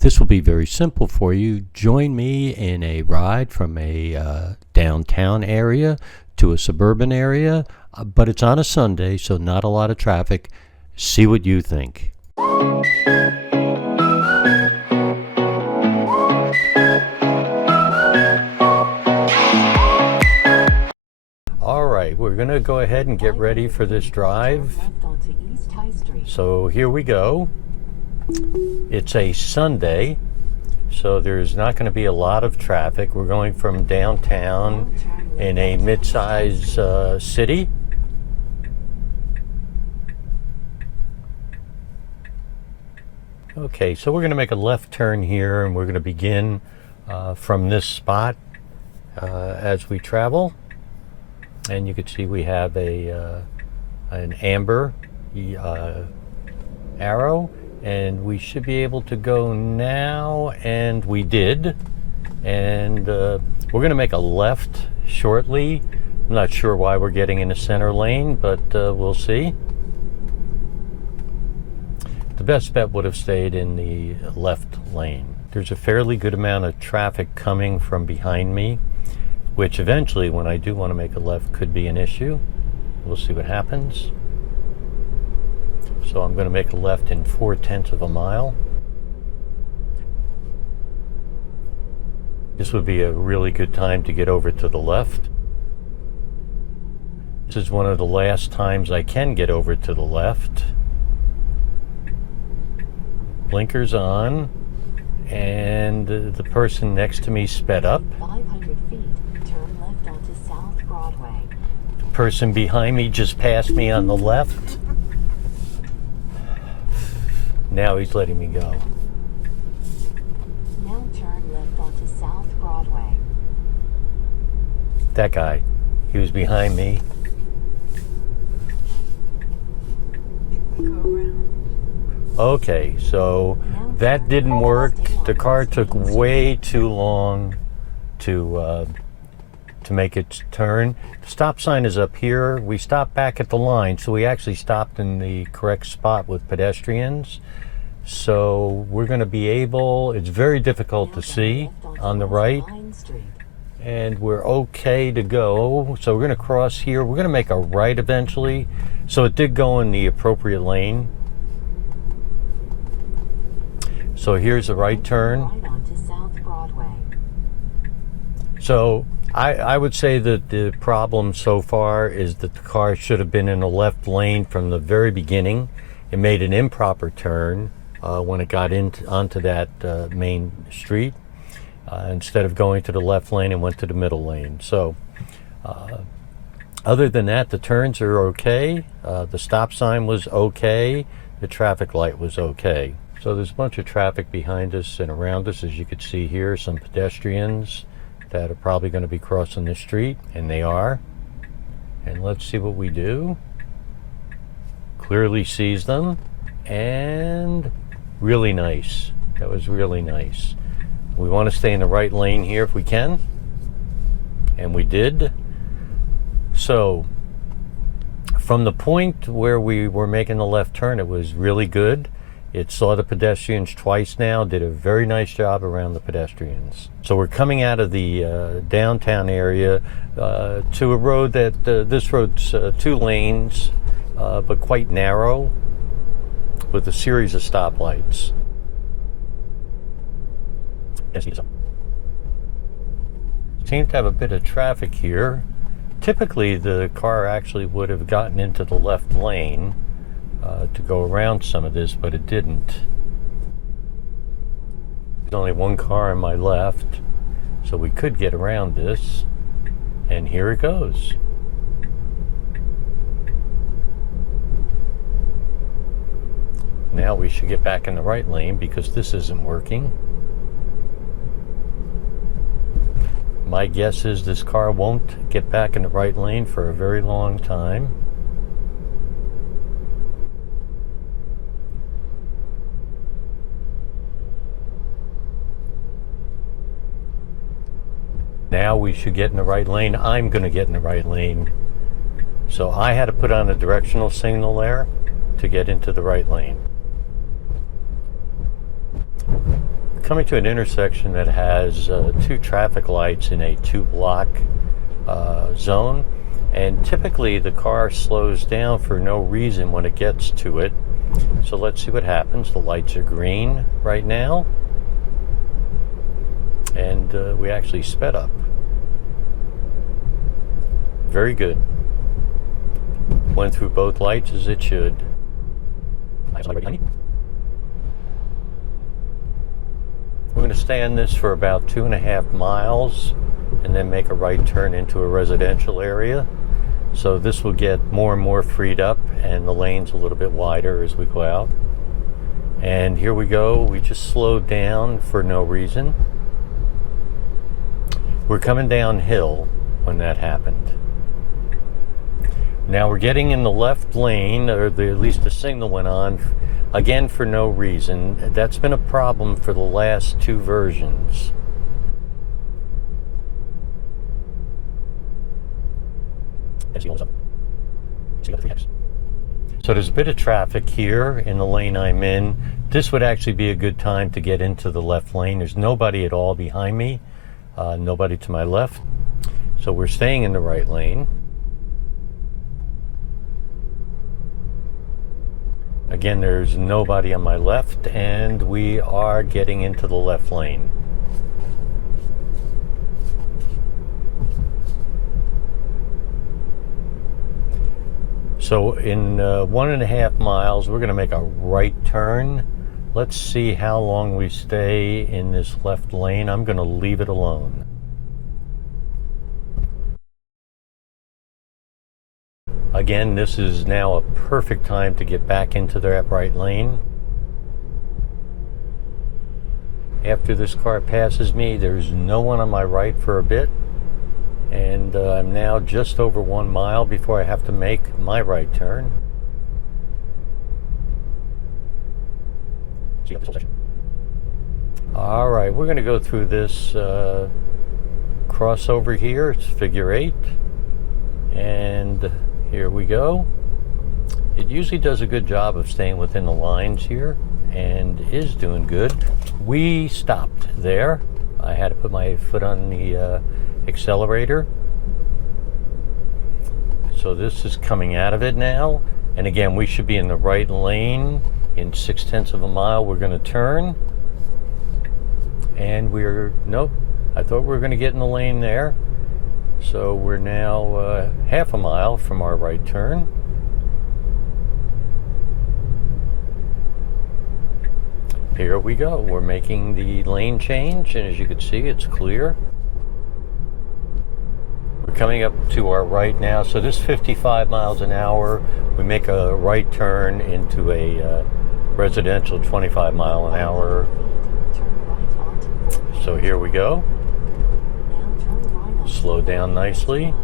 This will be very simple for you. Join me in a ride from a downtown area to a suburban area, but it's on a Sunday, so not a lot of traffic. See what you think. All right, we're going to go ahead and get ready for this drive. So here we go. It's a Sunday, so there's not going to be a lot of traffic. We're going from downtown in a mid-size city. Okay, so we're going to make a left turn here, and we're going to begin from this spot as we travel. And you can see we have an amber arrow, and we should be able to go now, and we did. And we're going to make a left shortly. I'm not sure why we're getting in the center lane, but we'll see. The best bet would have stayed in the left lane. There's a fairly good amount of traffic coming from behind me, which eventually, when I do want to make a left, could be an issue. We'll see what happens. So I'm going to make a left in 4/10 of a mile. This would be a really good time to get over to the left. This is one of the last times I can get over to the left. Blinkers on, and the person next to me sped up. 500 feet, turn left onto South Broadway. The person behind me just passed me on the left. Now he's letting me go. Now turn left onto South Broadway. That guy, he was behind me. Okay, so that didn't work. The car took way too long to make its turn. The stop sign is up here. We stopped back at the line, so we actually stopped in the correct spot with pedestrians. So we're going to be able, it's very difficult to see on the right, and we're okay to go. So we're going to cross here. We're going to make a right eventually. So it did go in the appropriate lane. So here's a right turn. So I would say that the problem so far is that the car should have been in the left lane from the very beginning. It made an improper turn when it got onto that main street. Instead of going to the left lane, it went to the middle lane. So other than that, the turns are okay. The stop sign was okay. The traffic light was okay. So there's a bunch of traffic behind us and around us, as you can see here, some pedestrians that are probably going to be crossing the street, and they are. And let's see what we do. Clearly sees them, and really nice. That was really nice. We want to stay in the right lane here if we can, and we did. So from the point where we were making the left turn, it was really good. It saw the pedestrians twice now, did a very nice job around the pedestrians. So we're coming out of the downtown area to a road that, this road's 2 lanes, but quite narrow, with a series of stoplights. Seem to have a bit of traffic here. Typically the car actually would have gotten into the left lane to go around some of this, but it didn't. There's only one car on my left, so we could get around this, and here it goes. Now we should get back in the right lane because this isn't working. My guess is this car won't get back in the right lane for a very long time. Now we should get in the right lane. I'm going to get in the right lane. So I had to put on a directional signal there to get into the right lane. coming to an intersection that has 2 traffic lights in a 2-block zone, and typically the car slows down for no reason when it gets to it. So let's see what happens. The lights are green right now, and we actually sped up. Very good. Went through both lights as it should. We're going to stay on this for about 2.5 miles and then make a right turn into a residential area. So this will get more and more freed up and the lanes a little bit wider as we go out. And here we go. We just slowed down for no reason. We're coming downhill when that happened. Now we're getting in the left lane, or at least the signal went on, again for no reason. That's been a problem for the last 2 versions. So there's a bit of traffic here in the lane I'm in. This would actually be a good time to get into the left lane. There's nobody at all behind me, nobody to my left. So we're staying in the right lane. Again, there's nobody on my left, and we are getting into the left lane. So in 1.5 miles, we're going to make a right turn. Let's see how long we stay in this left lane. I'm going to leave it alone. Again, this is now a perfect time to get back into that right lane. After this car passes me, there's no one on my right for a bit. And I'm now just over 1 mile before I have to make my right turn. All right, we're going to go through this crossover here. It's figure 8. And here we go. It usually does a good job of staying within the lines here and is doing good. We stopped there. I had to put my foot on the accelerator. So this is coming out of it now. And again, we should be in the right lane. In 0.6 of a mile, we're going to turn. And nope, I thought we were going to get in the lane there. So we're now 0.5 mile from our right turn. Here we go. We're making the lane change, and as you can see, it's clear. We're coming up to our right now. So this 55 miles an hour, we make a right turn into a residential 25 mile an hour. So here we go. Slow down nicely.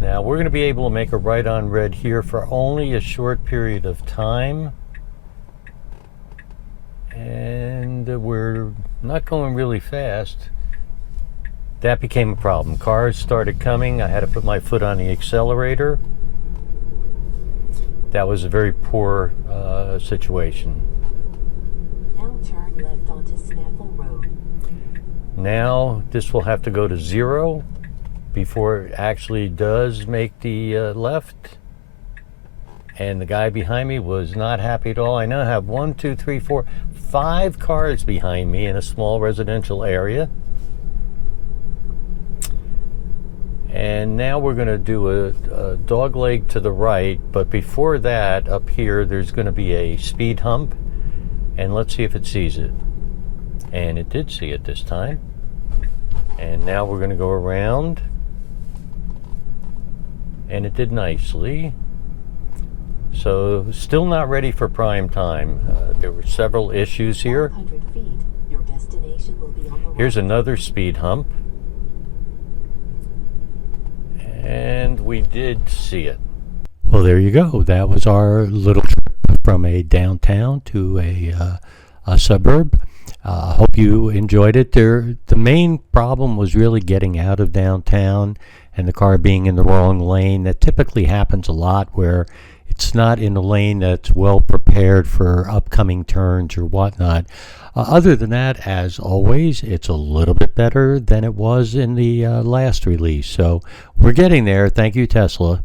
Now we're going to be able to make a right on red here for only a short period of time. And we're not going really fast. That became a problem. Cars started coming. I had to put my foot on the accelerator. That was a very poor situation. Now turn left onto Snaffle Road. Now this will have to go to 0 before it actually does make the left. And the guy behind me was not happy at all. I now have 1, 2, 3, 4, 5 cars behind me in a small residential area. And now we're going to do a dog leg to the right, but before that, up here, there's going to be a speed hump, and let's see if it sees it. And it did see it this time. And now we're going to go around, and it did nicely. So still not ready for prime time. There were several issues here. 500 feet, your destination will be on the right. Here's another speed hump. And we did see it. Well, there you go. That was our little trip from a downtown to a suburb. I hope you enjoyed it. The main problem was really getting out of downtown and the car being in the wrong lane. That typically happens a lot, where It's not in a lane that's well prepared for upcoming turns or whatnot. Other than that, as always, it's a little bit better than it was in the last release. So we're getting there. Thank you, Tesla.